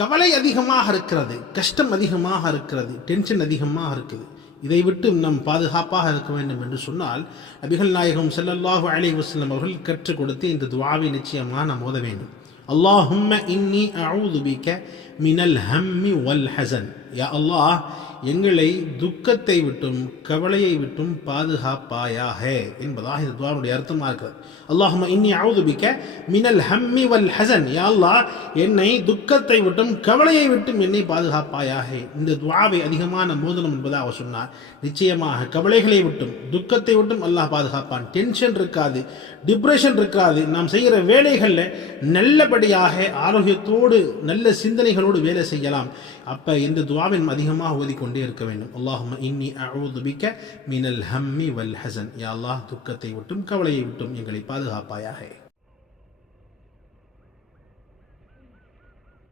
கவலை அதிகமாக இருக்கிறது, கஷ்டம் அதிகமாக இருக்கிறது, டென்ஷன் அதிகமாக இருக்குது. இதை விட்டு நம் பாதுகாப்பாக இருக்க வேண்டும் என்று சொன்னால் நபிகள் நாயகம் ஸல்லல்லாஹு அலைஹி வஸல்லம் அவர்கள் கற்றுக் கொடுத்து இந்த துஆவை நிச்சயமாக நாம் ஓத வேண்டும். அல்லாஹும்ம இன்னி அஊது பிக மினல் ஹம்மி வல் ஹஸன். யா அல்லாஹ், எங்களை துக்கத்தை விட்டும் கவலையை விட்டும் பாதுகாப்பாயாக என்பதாக இந்த துஆவுடைய அர்த்தமாக இருக்கிறது. அல்லாஹும்ம இன்னி அஊது பிக மினல் ஹம்மி வல் ஹஸன். யா அல்லாஹ், என்னை துக்கத்தை விட்டும் கவலையை விட்டும் என்னை பாதுகாப்பாயாக. இந்த துஆவை அதிகமான மோதனம் என்பதாக சொன்னார். நிச்சயமாக கவலைகளை விட்டும் துக்கத்தை விட்டும் அல்லாஹ் பாதுகாப்பான். டென்ஷன் இருக்காது, டிப்ரெஷன் இருக்காது. நாம் செய்கிற வேலைகளில் நல்லபடியாக ஆரோக்கியத்தோடு நல்ல சிந்தனைகளோடு வேலை செய்யலாம். அப்போ இந்த துஆவை அதிகமாக ஓதிக்கொண்டே இருக்க வேண்டும். அல்லாஹும்ம இன்னி அஊது பிக மினல் ஹம்மி வல் ஹஸன். யா அல்லாஹ், துக்கத்தை விட்டும் கவலையை விட்டும் எங்களை பாதுகாப்பாயாக.